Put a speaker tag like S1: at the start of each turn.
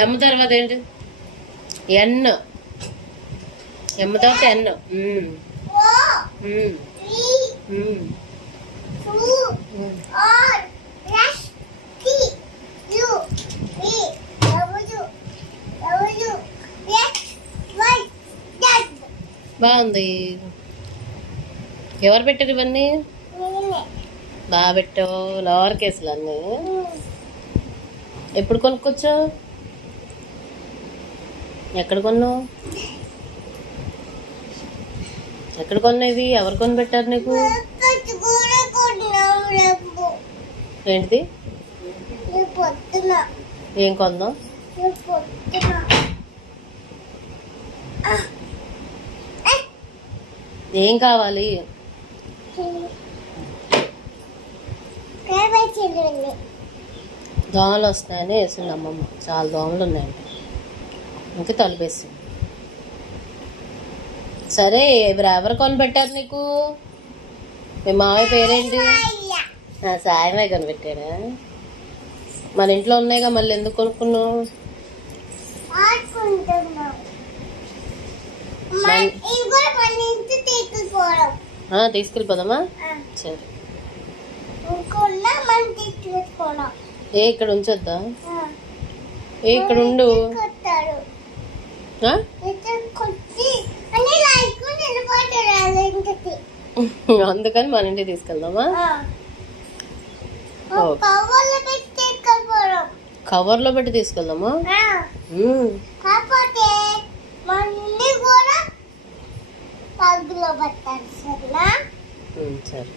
S1: ఎమ్ తర్వాత ఏంటి? ఎన్. ఎమ్ తర్వాత ఎన్. ఉమ్,
S2: పి
S1: బాగుంది. ఎవరు పెట్టారు ఇవన్నీ?
S2: నేనే
S1: బాగా పెట్టావు. లోవర్ కేసులు అన్నీ. ఎప్పుడు కొనుక్కొచ్చావు? ఎక్కడ కొన్నావు? ఎక్కడ కొన్నావు ఇవి? ఎవరు కొని పెట్టారు నీకు? ఏంటిది? ఏం కొందాం? ఏం కావాలి? దోమలు వస్తాయని వేసింది అమ్మమ్మ. చాలా దోమలు ఉన్నాయండి ఇంకా తలుపేసింది సరే ఎవరు కొని పెట్టారు నీకు? మీ మావయ్య పేరేంటి? సాయమే కనిపెట్టాడా? మన ఇంట్లో ఉన్నాయిగా మళ్ళీ ఎందుకు కొనుక్కున్నావు? మన- తీసుకెళ్ళిపోదామా? సరే. ఏ ఇక్కడ ఉంచొద్దా? ఏ ఇక్కడ ఉండు. అందుకని మన ఇంటికి తీసుకెళ్దామా?
S2: కవర్లో పెట్టి
S1: తీసుకెళ్దామా? ఉమ్.
S2: పట్టాలి సరేనా
S1: సరే